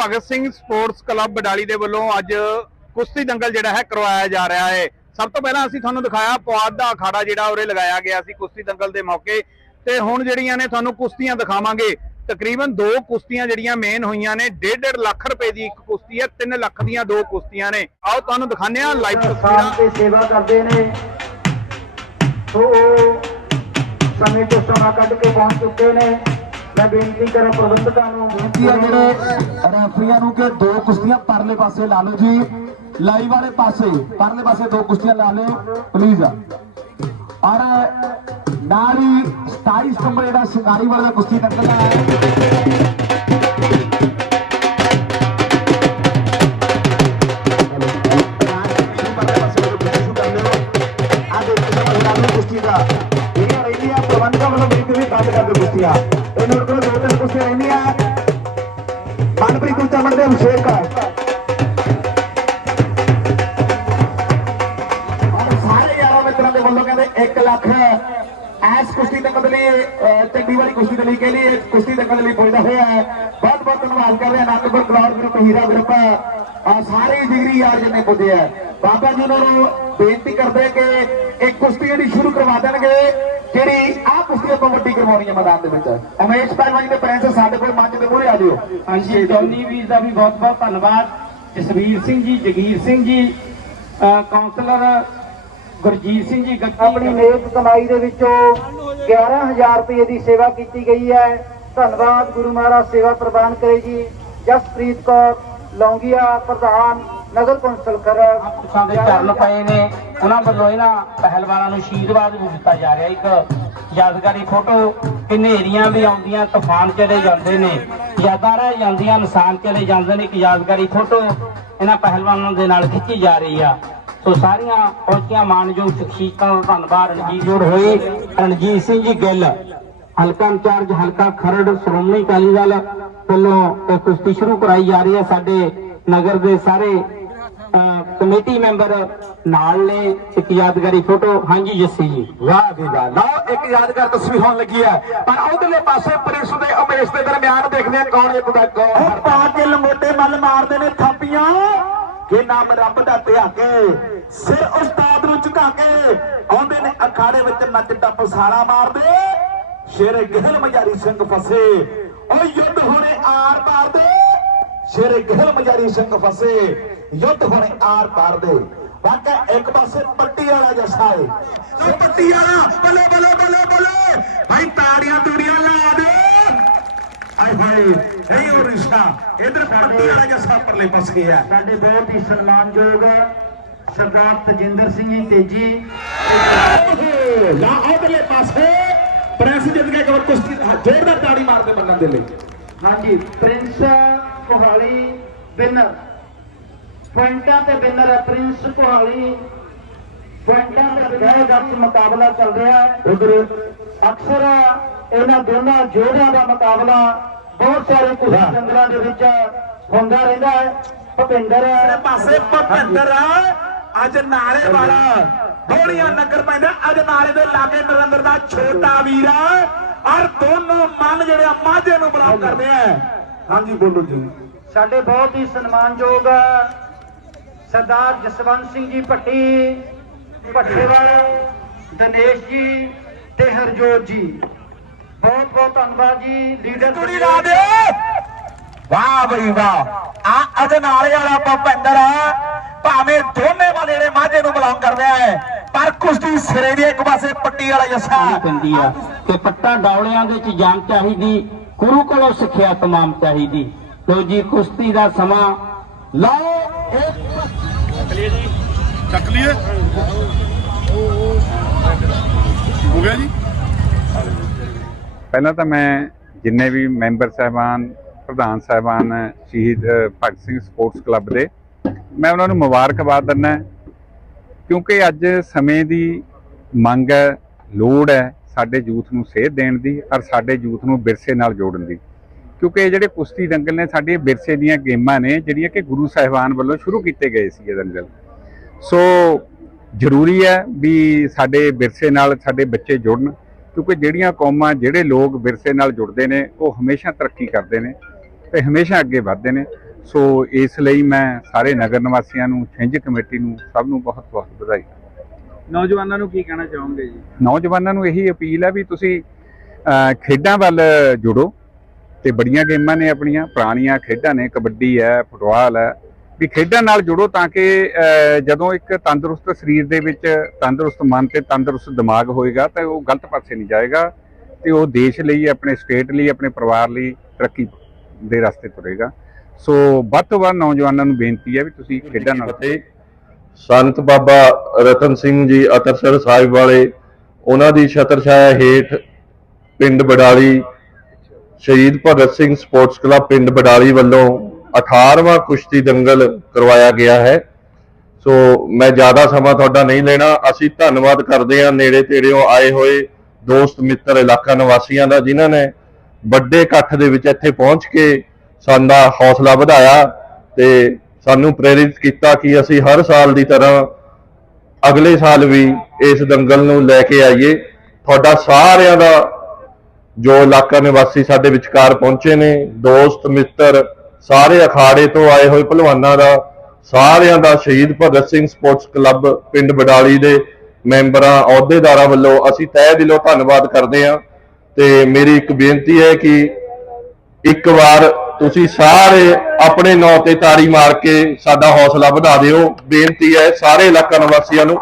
ਭਗਤ Singh sports club Badali ਦੇ ਵੱਲੋਂ ਅੱਜ ਕੁਸ਼ਤੀ ਦੰਗਲ ਜਿਹੜਾ ਹੈ ਕਰਵਾਇਆ ਜਾ ਰਿਹਾ ਹੈ। ਸਭ ਤੋਂ ਪਹਿਲਾਂ ਅਸੀਂ ਤੁਹਾਨੂੰ ਦਿਖਾਇਆ ਪੁਆਧ ਦਾ ਅਖਾੜਾ ਜਿਹੜਾ ਉਰੇ ਲਗਾਇਆ ਗਿਆ ਸੀ ਕੁਸ਼ਤੀ ਦੰਗਲ ਦੇ ਮੌਕੇ। ਤੇ ਹੁਣ ਜਿਹੜੀਆਂ ਨੇ ਤੁਹਾਨੂੰ ਕੁਸ਼ਤੀਆਂ ਦਿਖਾਵਾਂਗੇ ਤਕਰੀਬਨ ਦੋ ਕੁਸ਼ਤੀਆਂ ਜਿਹੜੀਆਂ ਮੇਨ ਹੋਈਆਂ ਨੇ 1.5 ਲੱਖ ਰੁਪਏ ਦੀ ਇੱਕ ਕੁਸ਼ਤੀ ਹੈ 3 ਲੱਖ ਦੀਆਂ ਦੋ ਕੁਸ਼ਤੀਆਂ ਨੇ। ਆਓ ਤੁਹਾਨੂੰ ਦਿਖਾਉਂਦੇ ਹਾਂ ਲਾਈਵ ਤਸਵੀਰਾਂ। ਤੇ ਸੇਵਾ ਕਰਦੇ ਨੇ। ਸੋ ਸਮੇਂ ਤੋਂ ਸਮਾਂ ਕੱਢ ਕੇ ਪਹੁੰਚ ਚੁੱਕੇ ਨੇ। ਮੈਂ ਬੇਨਤੀ ਕਰਾਂ ਪ੍ਰਬੰਧਕਾਂ ਨੂੰ ਬੇਨਤੀ ਆ ਜਿਹੜੇ ਰੈਫਰੀਆਂ ਨੂੰ ਕਿ ਦੋ ਕੁਸ਼ਤੀਆਂ ਪਰਲੇ ਪਾਸੇ ਲਾ ਲਓ ਜੀ। ਲਾਈਵ ਵਾਲੇ ਪਾਸੇ, ਪਰਲੇ ਪਾਸੇ ਦੋ ਕੁਸ਼ਤੀਆਂ ਲਾ ਲਓ ਪਲੀਜ਼ ਔਰ ਨਾਲ ਹੀ 27 ਸਤੰਬਰ ਜਿਹੜਾ ਸ਼ਿਕਾਰੀ ਵਾਲੇ ਕੁਸ਼ਤੀ ਨਿਕਲਦਾ ਹੈ। ਵੱਲੋਂ ਕਹਿੰਦੇ 1 ਲੱਖ ਐਸ ਕੁਸ਼ਤੀ ਦੇ ਬਦਲੇ ਚੱਡੀ ਵਾਲੀ ਕੁਸ਼ਤੀ ਦੇ ਲਈ ਕੇ ਲਈ ਇਸ ਕੁਸ਼ਤੀ ਦੇ ਬਦਲੇ ਪੁੱਜਦਾ ਹੋਇਆ ਬਹੁਤ ਬਹੁਤ ਧੰਨਵਾਦ ਕਰਦੇ ਹਾਂ ਅਨੰਦਪੁਰ ਕਲੌਰ ਗਰੁੱਪ, ਹੀਰਾ ਗਰੁੱਪ। ਆ ਸਾਰੇ ਡਿਗਰੀ ਯਾਰ ਜਿੰਨੇ ਪੁੱਜੇ ਆ। ਬਾਬਾ ਜੀ ਨੂੰ ਬੇਨਤੀ ਕਰਦੇ ਕਿ ਇੱਕ ਕੁਸ਼ਤੀ ਜਿਹੜੀ ਸ਼ੁਰੂ ਕਰਵਾ ਦੇਣਗੇ, ਜਿਹੜੀ ਆਹ ਕੁਸ਼ਤੀ ਆਪਾਂ ਵੱਡੀ ਕਰਵਾਉਣੀ ਹੈ ਮੈਦਾਨ ਦੇ ਵਿੱਚ। ਅਮੇਸ਼ ਪਹਿਲਵਾਨ ਜੀ ਦੇ ਪ੍ਰਿੰਸ ਸਾਡੇ ਕੋਲ ਮੰਚ ਦੇ ਮੂਹਰੇ ਆ ਜਿਓ। ਹਾਂਜੀ, ਜੌਨੀ ਵੀਰ ਦਾ ਵੀ ਬਹੁਤ ਬਹੁਤ ਧੰਨਵਾਦ। ਜਸਵੀਰ ਸਿੰਘ ਜੀ, ਜਗੀਰ ਸਿੰਘ ਜੀ, ਅਹ ਕਾਉਂਸਲਰ ਗੁਰਜੀਤ ਸਿੰਘ ਜੀ ਗੱਗੀ ਆਪਣੀ ਨੇਕ ਕਮਾਈ ਦੇ ਵਿੱਚੋਂ 11000 ਰੁਪਏ ਦੀ ਸੇਵਾ ਕੀਤੀ ਗਈ ਹੈ। ਧੰਨਵਾਦ ਗੁਰੂ ਮਹਾਰਾਜ ਸੇਵਾ ਪ੍ਰਦਾਨ ਕਰੇ ਜੀ। ਜਸਪ੍ਰੀਤ ਕੌਰ ਲੌਂਗੀਆ ਪ੍ਰਧਾਨ ਨਗਰ ਕੌਂਸਲ ਪੁਰਖਾਂ ਦੇ ਚਰਨ ਪਏ ਨੇ। ਉਹਨਾਂ ਵੱਲੋਂ ਇਹਨਾਂ ਪਹਿਲਵਾਨਾਂ ਨੂੰ ਆਸ਼ੀਰਵਾਦ ਵੀ ਦਿੱਤਾ ਜਾ ਰਿਹਾ। ਇੱਕ ਯਾਦਗਾਰੀ ਫੋਟੋ ਹਨੇਰੀਆਂ ਵੀ ਆਉਂਦੀਆਂ ਤੂਫਾਨ ਚਲੇ ਜਾਂਦੇ ਨੇ ਯਾਦਾਂ ਰਹਿ ਜਾਂਦੀਆਂ ਇਨਸਾਨ ਚਲੇ ਜਾਂਦੇ ਨੇ। ਇੱਕ ਯਾਦਗਾਰੀ ਫੋਟੋ ਇਹਨਾਂ ਪਹਿਲਵਾਨਾਂ ਦੇ ਨਾਲ ਖਿੱਚੀ ਜਾ ਰਹੀ ਆ। ਸੋ ਸਾਰੀਆਂ ਪਹੁੰਚੀਆਂ ਮਾਨਯੋਗ ਸ਼ਖਸੀਅਤਾਂ ਦਾ ਧੰਨਵਾਦ ਰਣਜੀਤ ਜੋੜ ਹੋਏ ਰਣਜੀਤ ਸਿੰਘ ਜੀ ਗਿੱਲ। ਹਲਕਾ ਇੰਚਾਰਜ ਹਲਕਾ ਖਰੜ ਸ਼੍ਰੋਮਣੀ ਅਕਾਲੀ ਦਲ ਵੱਲੋਂ ਇਹ ਕੁਸ਼ਤੀ ਸ਼ੁਰੂ ਕਰਾਈ ਜਾ ਰਹੀ ਹੈ। ਸਾਡੇ ਨਗਰ ਦੇ ਸਾਰੇ ਕਮੇਟੀ ਮੈਂਬਰ ਨਾਲ ਨੇ। ਇੱਕ ਯਾਦਗਾਰੀ ਫੋਟੋ। ਹਾਂਜੀ ਜੱਸੀ ਜੀ। ਵਾਹ ਵੀ ਵਾਹ। ਲਓ ਇੱਕ ਯਾਦਗਾਰ ਤਸਵੀਰ ਹੋਣ ਲੱਗੀ ਹੈ। ਪਰ ਉਧਰਲੇ ਪਾਸੇ ਪ੍ਰਿੰਸ ਦੇ ਉਮੇਸ਼ ਦੇ ਦਰਮਿਆਨ ਦੇਖਦੇ ਹਾਂ ਕੌਣ ਇੱਕ ਦਾ ਕੌਣ ਪਾ ਕੇ ਲੰਗੋਟੇ ਮੱਲ ਮਾਰਦੇ ਨੇ ਥਾਪੀਆਂ ਕਿ ਨਾਮ ਰੱਬ ਦਾ ਧਿਆ ਕੇ, ਸਿਰ ਉਸਤਾਦ ਨੂੰ ਝੁਕਾ ਕੇ ਆਉਂਦੇ ਨੇ ਅਖਾੜੇ ਵਿੱਚ ਨੱਚ ਟੱਪ ਸਾਰਾ ਮਾਰਦੇ, ਸ਼ੇਰ ਗਹਿਲ ਮਜਾਰੀ ਸਿੰਘ ਫਸੇ। ਉਹ ਯੁੱਧ ਹੋਣੇ ਆਰ ਪਾਰ ਦੇ ਸ਼ੇਰ ਗਹਿਲ ਮਜਾਰੀ ਸਿੰਘ ਫਸੇ। ਯੁੱਧ ਹੋਣੇ ਆਰ ਪਾਰ ਦੇ ਵਾਕਾ ਇੱਕ ਪਾਸੇ ਪੱਟੀ ਵਾਲਾ ਜੱਸਾ ਏ ਉਹ ਪੱਟੀ ਵਾਲਾ, ਬੱਲੇ ਬੱਲੇ ਬੱਲੇ ਬੱਲੇ। ਭਾਈ ਤਾੜੀਆਂ ਤੂੜੀਆਂ ਲਾ ਦੇ। ਆਏ ਹਾਏ ਇਹ ਉਹ ਰਿਸ਼ਤਾ ਇਧਰ ਪੱਟੀ ਵਾਲਾ ਜੱਸਾ ਪਰਲੇ ਪਾਸੇ ਗਿਆ ਸਾਡੇ ਬਹੁਤ ਹੀ ਸਨਮਾਨਯੋਗ ਸਰਦਾਰ ਤਜਿੰਦਰ ਸਿੰਘ ਜੀ ਤੇਜੀ ਲਾ ਉਧਰਲੇ ਪਾਸੇ ਪ੍ਰੈਸ ਜਿੱਤ ਕੇ ਕਵਰ ਕੁਸ਼ਤੀ ਜ਼ੋਰਦਾਰ ਤਾੜੀ ਮਾਰਦੇ ਮੰਨਣ ਦੇ ਲਈ। ਹਾਂਜੀ ਪ੍ਰਿੰਸ ਕੋਹਾਲੀ ਵਿਨਰ ਪੁਆਇੰਟਾਂ ਤੇ ਵਿਨਰ ਹੈ ਪ੍ਰਿੰਸ ਕੋਹਾਲੀ ਪੁਆਇੰਟਾਂ ਤੇ ਵਿਨਰ ਦਾ ਮੁਕਾਬਲਾ ਚੱਲ ਰਿਹਾ। ਹੈ ਉਧਰ ਅਕਸਰ ਇਹਨਾਂ ਦੋਨਾਂ ਜੋੜਿਆਂ ਦਾ ਮੁਕਾਬਲਾ ਬਹੁਤ ਸਾਰੇ ਕੁਸ਼ਤੀ ਜੰਗਲਾਂ ਦੇ ਵਿੱਚ ਹੁੰਦਾ ਰਹਿੰਦਾ ਹੈ। ਭੁਪਿੰਦਰ ਪਾਸੇ ਭਪਿੰਦਰ ਅੱਜ ਨਾਲੇ ਵਾਲਾ ਢੋਲੀਆਂ ਨਗਰ ਪੈਂਦਾ। ਅੱਜ ਨਾਲੇ ਦੇ ਲਾਗੇ ਨਰਿੰਦਰ ਦਾ ਛੋਟਾ ਵੀਰ ਔਰ ਦੋਨੋਂ ਮਨ ਜਿਹੜੇ ਆ ਮਾਝੇ ਨੂੰ ਬਲੌਕ ਕਰਦੇ ਆ। ਹਾਂਜੀ ਬੋਲੋ ਜੀ। ਸਾਡੇ ਬਹੁਤ ਹੀ ਸਨਮਾਨਯੋਗ ਸਰਦਾਰ ਜਸਵੰਤ ਸਿੰਘ ਜੀ ਭੱਟੀ ਭੱਟੇਵਾਲ ਦਿਨੇਸ਼ ਜੀ ਤੇ ਹਰਜੋਤ ਜੀ। ਬਹੁਤ ਬਹੁਤ ਧੰਨਵਾਦ ਜੀ ਲੀਡਰ ਕੁੜੀ ਲਾ ਦੇ। ਵਾਹ ਬਈ ਵਾਹ। ਆ ਅੱਜ ਨਾਲੇ ਵਾਲਾ ਭਪਿੰਦਰ ਭਾਵੇਂ ਦੋਨੇ ਵਾਲੇ ਜਿਹੜੇ ਮਾਝੇ ਨੂੰ ਬਲੌਕ ਕਰਦੇ ਆ ਪਰ ਕੁਸ਼ਤੀ ਸਿਰੇ ਦੀ ਇੱਕ ਪਾਸੇ ਪੱਟੀ ਵਾਲਾ ਜੱਸਾ ਪੈਂਦੀ ਆ। ਤੇ ਪੱਟਾ ਡੌਲਿਆਂ ਦੇ ਚ ਜਾਨ ਚਾਹੀਦੀ ਗੁਰੂ ਕੋਲੋਂ ਸਿੱਖਿਆ ਤਮਾਮ ਚਾਹੀਦੀ। ਲੋ ਜੀ ਕੁਸ਼ਤੀ ਦਾ ਸਮਾਂ। ਲਓ ਇੱਕ ਚੱਕ ਲਈਏ। ਹੋ ਗਿਆ ਜੀ। ਪਹਿਲਾਂ ਤਾਂ ਮੈਂ ਜਿੰਨੇ ਵੀ ਮੈਂਬਰ ਸਹਿਬਾਨ, ਪ੍ਰਧਾਨ ਸਹਿਬਾਨ, ਸ਼ਹੀਦ ਭਗਤ ਸਿੰਘ ਸਪੋਰਟਸ ਕਲੱਬ ਦੇ, ਮੈਂ ਉਹਨਾਂ ਨੂੰ ਮੁਬਾਰਕਬਾਦ ਦਿੰਦਾ ਕਿਉਂਕਿ ਅੱਜ ਸਮੇਂ ਦੀ ਮੰਗ ਹੈ, ਲੋੜ ਹੈ ਸਾਡੇ ਯੂਥ ਨੂੰ ਸੇਧ ਦੇਣ ਦੀ ਔਰ ਸਾਡੇ ਯੂਥ ਨੂੰ ਵਿਰਸੇ ਨਾਲ ਜੋੜਨ ਦੀ। ਕਿਉਂਕਿ ਇਹ ਜਿਹੜੇ ਕੁਸ਼ਤੀ ਦੰਗਲ ਨੇ ਸਾਡੇ ਵਿਰਸੇ ਦੀਆਂ ਗੇਮਾਂ ਨੇ, ਜਿਹੜੀਆਂ ਕਿ ਗੁਰੂ ਸਾਹਿਬਾਨ ਵੱਲੋਂ ਸ਼ੁਰੂ ਕੀਤੇ ਗਏ ਸੀ ਇਹ ਦੰਗਲ ਸੋ ਜ਼ਰੂਰੀ ਹੈ ਵੀ ਸਾਡੇ ਵਿਰਸੇ ਨਾਲ ਸਾਡੇ ਬੱਚੇ ਜੁੜਨ ਕਿਉਂਕਿ ਜਿਹੜੀਆਂ ਕੌਮਾਂ ਜਿਹੜੇ ਲੋਕ ਵਿਰਸੇ ਨਾਲ ਜੁੜਦੇ ਨੇ ਉਹ ਹਮੇਸ਼ਾ ਤਰੱਕੀ ਕਰਦੇ ਨੇ ਤੇ ਹਮੇਸ਼ਾ ਅੱਗੇ ਵਧਦੇ ਨੇ। ਸੋ ਇਸ ਲਈ ਮੈਂ ਸਾਰੇ ਨਗਰ ਨਿਵਾਸੀਆਂ ਨੂੰ ਛਿੰਝ ਕਮੇਟੀ ਨੂੰ ਸਭ ਨੂੰ ਬਹੁਤ ਬਹੁਤ ਵਧਾਈ। ਨੌਜਵਾਨਾਂ ਨੂੰ ਕੀ ਕਹਿਣਾ ਚਾਹੋਗੇ ਜੀ? ਨੌਜਵਾਨਾਂ ਨੂੰ ਇਹੀ ਅਪੀਲ ਹੈ ਵੀ ਤੁਸੀਂ ਖੇਡਾਂ ਵੱਲ ਜੁੜੋ ਤੇ ਬੜੀਆਂ ਗੇਮਾਂ ਨੇ ਆਪਣੀਆਂ ਪੁਰਾਣੀਆਂ ਖੇਡਾਂ ਨੇ ਕਬੱਡੀ ਹੈ ਫੁੱਟਬਾਲ ਹੈ ਵੀ ਖੇਡਾਂ ਨਾਲ ਜੁੜੋ ਤਾਂ ਕਿ ਜਦੋਂ ਇੱਕ ਤੰਦਰੁਸਤ ਸਰੀਰ ਦੇ ਵਿੱਚ ਤੰਦਰੁਸਤ ਮਨ ਤੇ ਤੰਦਰੁਸਤ ਦਿਮਾਗ ਹੋਏਗਾ ਤਾਂ ਉਹ ਗਲਤ ਪਾਸੇ ਨਹੀਂ ਜਾਏਗਾ ਤੇ ਉਹ ਦੇਸ਼ ਲਈ ਆਪਣੇ ਸਟੇਟ ਲਈ ਆਪਣੇ ਪਰਿਵਾਰ ਲਈ ਤਰੱਕੀ ਦੇ ਰਸਤੇ ਤੁਰੇਗਾ। ਸੋ ਵੱਧ ਤੋਂ ਵੱਧ ਨੌਜਵਾਨਾਂ ਨੂੰ ਬੇਨਤੀ ਹੈ ਵੀ ਤੁਸੀਂ ਖੇਡਾਂ ਨਾਲ ਸੰਤ ਬਾਬਾ ਰਤਨ ਸਿੰਘ ਜੀ ਅਤਰਸਰ ਸਾਹਿਬ ਵਾਲੇ ਉਹਨਾਂ ਦੀ ਛਤਰ ਛਾਇਆ ਹੇਠ ਪਿੰਡ ਬਡਾਲੀ ਸ਼ਹੀਦ ਭਗਤ ਸਿੰਘ ਸਪੋਰਟਸ ਕਲੱਬ ਪਿੰਡ ਬਡਾਲੀ ਵੱਲੋਂ 18ਵਾਂ ਕੁਸ਼ਤੀ ਦੰਗਲ ਕਰਵਾਇਆ ਗਿਆ ਹੈ। ਸੋ ਮੈਂ ਜ਼ਿਆਦਾ ਸਮਾਂ ਤੁਹਾਡਾ ਨਹੀਂ ਲੈਣਾ। ਅਸੀਂ ਧੰਨਵਾਦ ਕਰਦੇ ਹਾਂ ਨੇੜੇ ਤੇੜਿਓਂ ਆਏ ਹੋਏ ਦੋਸਤ, ਮਿੱਤਰ, ਇਲਾਕਾ ਨਿਵਾਸੀਆਂ ਦਾ, ਜਿਨ੍ਹਾਂ ਨੇ ਵੱਡੇ ਇਕੱਠ ਦੇ ਵਿੱਚ ਇੱਥੇ ਪਹੁੰਚ ਕੇ ਸਾਡਾ ਹੌਸਲਾ ਵਧਾਇਆ ਤੇ ਸਾਨੂੰ ਪ੍ਰੇਰਿਤ ਕੀਤਾ ਕਿ ਅਸੀਂ ਹਰ ਸਾਲ ਦੀ ਤਰ੍ਹਾਂ ਅਗਲੇ ਸਾਲ ਵੀ ਇਸ ਦੰਗਲ ਨੂੰ ਲੈ ਕੇ ਆਈਏ। ਤੁਹਾਡਾ ਸਾਰਿਆਂ ਦਾ ਜੋ ਇਲਾਕਾ ਨਿਵਾਸੀ ਸਾਡੇ ਵਿਚਕਾਰ ਪਹੁੰਚੇ ਨੇ, ਦੋਸਤ, ਮਿੱਤਰ ਸਾਰੇ ਅਖਾੜੇ ਤੋਂ ਆਏ ਹੋਏ ਪਹਿਲਵਾਨਾਂ ਦਾ, ਸਾਰਿਆਂ ਦਾ ਸ਼ਹੀਦ ਭਗਤ ਸਿੰਘ ਸਪੋਰਟਸ ਕਲੱਬ ਪਿੰਡ ਬਡਾਲੀ ਦੇ ਮੈਂਬਰਾਂ, ਅਹੁਦੇਦਾਰਾਂ ਵੱਲੋਂ ਅਸੀਂ ਤਹਿ ਦਿਲੋਂ ਧੰਨਵਾਦ ਕਰਦੇ ਹਾਂ ਤੇ ਮੇਰੀ ਇੱਕ ਬੇਨਤੀ ਹੈ ਕਿ ਇੱਕ ਵਾਰ ਤੁਸੀਂ ਸਾਰੇ ਆਪਣੇ ਨਾਂ ਤੇ ਤਾੜੀ ਮਾਰ ਕੇ ਸਾਡਾ ਹੌਸਲਾ ਵਧਾ ਦਿਓ। ਬੇਨਤੀ ਹੈ ਸਾਰੇ ਇਲਾਕਾ ਨਿਵਾਸੀਆਂ ਨੂੰ।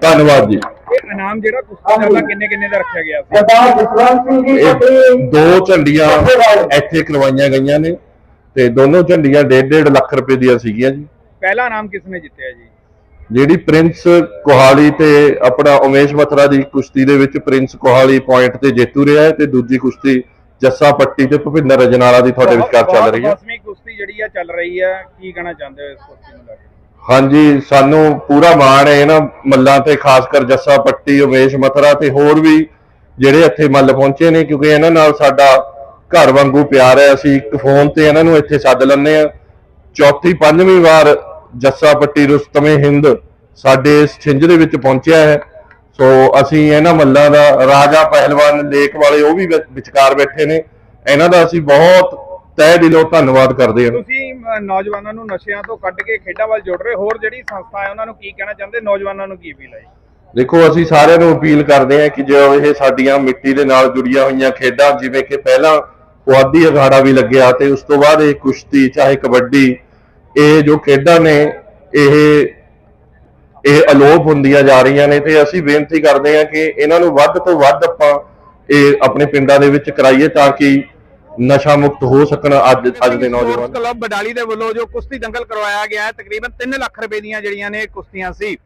ਧੰਨਵਾਦ ਜੀ। ਇਨਾਮ ਜਿਹੜਾ ਕੁਸ਼ਤੀ ਦਾ ਕਿੰਨੇ ਕਿੰਨੇ ਦਾ ਰੱਖਿਆ ਗਿਆ ਸੀ? ਸਰਦਾਰ ਜਸਵੰਤ ਸਿੰਘ ਜੀ ਇਹ ਦੋ ਝੰਡੀਆਂ ਇੱਥੇ ਕਰਵਾਈਆਂ ਗਈਆਂ ਨੇ ਤੇ ਦੋਨੋਂ ਝੰਡੀਆਂ 1.5 ਲੱਖ ਰੁਪਏ ਦੀਆਂ ਸੀਗੀਆਂ ਜੀ। ਪਹਿਲਾ ਇਨਾਮ ਕਿਸ ਨੇ ਜਿੱਤਿਆ ਜੀ? ਜਿਹੜੀ ਪ੍ਰਿੰਸ ਕੋਹਾਲੀ ਤੇ ਆਪਣਾ ਉਮੇਸ਼ ਮਥਰਾ ਦੀ ਕੁਸ਼ਤੀ ਦੇ ਵਿੱਚ ਪ੍ਰਿੰਸ ਕੋਹਾਲੀ ਪੁਆਇੰਟ ਤੇ ਜੇਤੂ ਰਿਹਾ ਹੈ ਤੇ ਦੂਜੀ ਕੁਸ਼ਤੀ ਜੱਸਾ ਪੱਟੀ ਤੇ ਭੁਪਿੰਦਰ ਰਜਨਾਲਾ ਦੀ ਤੁਹਾਡੇ ਵਿਚਕਾਰ ਚੱਲ ਰਹੀ ਹੈ। 10ਵੀਂ ਕੁਸ਼ਤੀ ਜਿਹੜੀ ਆ ਚੱਲ ਰਹੀ ਹੈ ਕੀ ਕਹਿਣਾ ਚਾਹੁੰਦੇ ਹੋ ਇਸ ਕੁਸ਼ਤੀ ਨੂੰ ਲੈ ਕੇ? ਹਾਂਜੀ, ਸਾਨੂੰ ਪੂਰਾ ਮਾਣ ਹੈ ਇਹਨਾਂ ਮੱਲਾਂ ਤੇ, ਖਾਸ ਕਰ ਜੱਸਾ ਪੱਟੀ, ਉਮੇਸ਼ ਮਥਰਾ ਤੇ ਹੋਰ ਵੀ ਜਿਹੜੇ ਇੱਥੇ ਮੱਲ ਪਹੁੰਚੇ ਨੇ, ਕਿਉਂਕਿ ਇਹਨਾਂ ਨਾਲ ਸਾਡਾ ਘਰ ਵਾਂਗੂ ਪਿਆਰ ਹੈ। ਅਸੀਂ ਇੱਕ ਫੋਨ ਤੇ ਇਹਨਾਂ ਨੂੰ ਇੱਥੇ ਸੱਦ ਲੈਂਦੇ ਆ ਚੌਥੀ, ਪੰਜਵੀਂ ਵਾਰ ਜੱਸਾ ਪੱਟੀ ਰੁਸਤਮੇ ਹਿੰਦ ਸਾਡੇ ਇਸ ਛਿੰਝ ਦੇ ਵਿੱਚ ਪਹੁੰਚਿਆ ਹੈ। ਸੋ ਅਸੀਂ ਇਹਨਾਂ ਮੱਲਾਂ ਦਾ ਰਾਜਾ ਪਹਿਲਵਾਨ ਲੇਖ ਵਾਲੇ ਉਹ ਵੀ ਵਿਚਕਾਰ ਬੈਠੇ ਨੇ। ਇਹਨਾਂ ਦਾ ਅਸੀਂ ਬਹੁਤ ਤਹਿ ਦਿਲੋਂ ਧੰਨਵਾਦ ਕਰਦੇ ਹਾਂ ਤੁਸੀਂ ਅਹ, ਨੌਜਵਾਨਾਂ ਨੂੰ ਨਸ਼ਿਆਂ ਤੋਂ ਕੱਢ ਕੇ ਖੇਡਾਂ ਵੱਲ ਜੋੜ ਰਹੇ ਹੋ। ਹੋਰ ਜਿਹੜੀ ਸੰਸਥਾ ਹੈ ਉਹਨਾਂ ਨੂੰ ਕੀ ਕਹਿਣਾ ਚਾਹੁੰਦੇ ਨੌਜਵਾਨਾਂ ਨੂੰ ਕੀ ਅਪੀਲ ਹੈ ਜੀ? ਦੇਖੋ ਅਸੀਂ ਸਾਰਿਆਂ ਨੂੰ ਅਪੀਲ ਕਰਦੇ ਹਾਂ ਕਿ ਜੋ ਇਹ ਸਾਡੀਆਂ ਮਿੱਟੀ ਦੇ ਨਾਲ ਜੁੜੀਆਂ ਹੋਈਆਂ ਖੇਡਾਂ ਜਿਵੇਂ ਕਿ ਪਹਿਲਾਂ ਪੁਆਧੀ ਅਖਾੜਾ ਵੀ ਲੱਗਿਆ ਤੇ ਉਸ ਤੋਂ ਬਾਅਦ ਇਹ ਕੁਸ਼ਤੀ ਚਾਹੇ ਕਬੱਡੀ ਇਹ ਜੋ ਖੇਡਾਂ ਨੇ ਇਹ ਇਹ ਅਲੋਪ ਹੁੰਦੀਆਂ ਜਾ ਰਹੀਆਂ ਨੇ ਤੇ ਅਸੀਂ ਬੇਨਤੀ ਕਰਦੇ ਹਾਂ ਕਿ ਇਹਨਾਂ ਨੂੰ ਵੱਧ ਤੋਂ ਵੱਧ ਆਪਾਂ ਇਹ ਆਪਣੇ ਪਿੰਡਾਂ ਦੇ ਵਿੱਚ ਕਰਾਈਏ ਤਾਂ ਕਿ ਨਸ਼ਾ ਮੁਕਤ ਹੋ ਸਕਣ ਅੱਜ ਅੱਜ ਦੇ ਨੌਜਵਾਨ। ਕਲੱਬ ਬਡਾਲੀ ਦੇ ਵੱਲੋਂ ਜੋ ਕੁਸ਼ਤੀ ਦੰਗਲ ਕਰਵਾਇਆ ਗਿਆ ਹੈ ਤਕਰੀਬਨ 3 ਲੱਖ ਰੁਪਏ ਦੀਆਂ ਜਿਹੜੀਆਂ ਨੇ ਕੁਸ਼ਤੀਆਂ ਸੀ।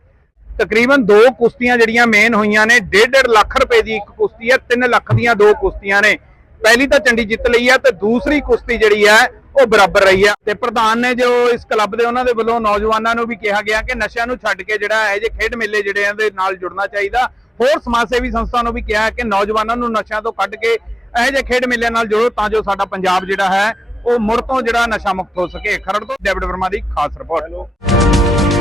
ਤਕਰੀਬਨ ਦੋ ਕੁਸ਼ਤੀਆਂ ਜਿਹੜੀਆਂ ਮੇਨ ਹੋਈਆਂ ਨੇ 1.5 ਲੱਖ ਰੁਪਏ ਦੀ ਇੱਕ ਕੁਸ਼ਤੀ ਹੈ 3 ਲੱਖ ਦੀਆਂ ਦੋ ਕੁਸ਼ਤੀਆਂ ਨੇ। ਪਹਿਲੀ ਤਾਂ ਚੰਡੀ ਜਿੱਤ ਲਈ ਹੈ ਤੇ ਦੂਸਰੀ ਕੁਸ਼ਤੀ ਜਿਹੜੀ ਹੈ ਉਹ ਬਰਾਬਰ ਰਹੀ ਹੈ। ਤੇ ਪ੍ਰਧਾਨ ਨੇ ਜੋ ਇਸ ਕਲੱਬ ਦੇ ਉਹਨਾਂ ਦੇ ਵੱਲੋਂ ਨੌਜਵਾਨਾਂ ਨੂੰ ਵੀ ਕਿਹਾ ਗਿਆ ਕਿ ਨਸ਼ਿਆਂ ਨੂੰ ਛੱਡ ਕੇ ਜਿਹੜਾ ਇਹ ਜੇ ਖੇਡ ਮੇਲੇ ਜਿਹੜੇ ਆ ਦੇ ਨਾਲ ਜੁੜਨਾ ਚਾਹੀਦਾ। ਹੋਰ ਸਮਾਜ ਸੇਵੀ ਸੰਸਥਾ ਨੂੰ ਵੀ ਕਿਹਾ ਕਿ ਨੌਜਵਾਨਾਂ ਨੂੰ ਨਸ਼ਿਆਂ ਤੋਂ ਕੱਢ ਕੇ ਇਹੋ ਜਿਹੇ ਖੇਡ ਮੇਲਿਆਂ ਨਾਲ ਜੁੜੋ ਤਾਂ ਜੋ ਸਾਡਾ ਪੰਜਾਬ ਜਿਹੜਾ ਹੈ, ਉਹ ਮੁੜ ਤੋਂ ਜਿਹੜਾ ਨਸ਼ਾ ਮੁਕਤ ਹੋ ਸਕੇ। ਖਰੜ ਤੋਂ ਡੇਵਿਡ ਵਰਮਾ ਦੀ ਖਾਸ ਰਿਪੋਰਟ।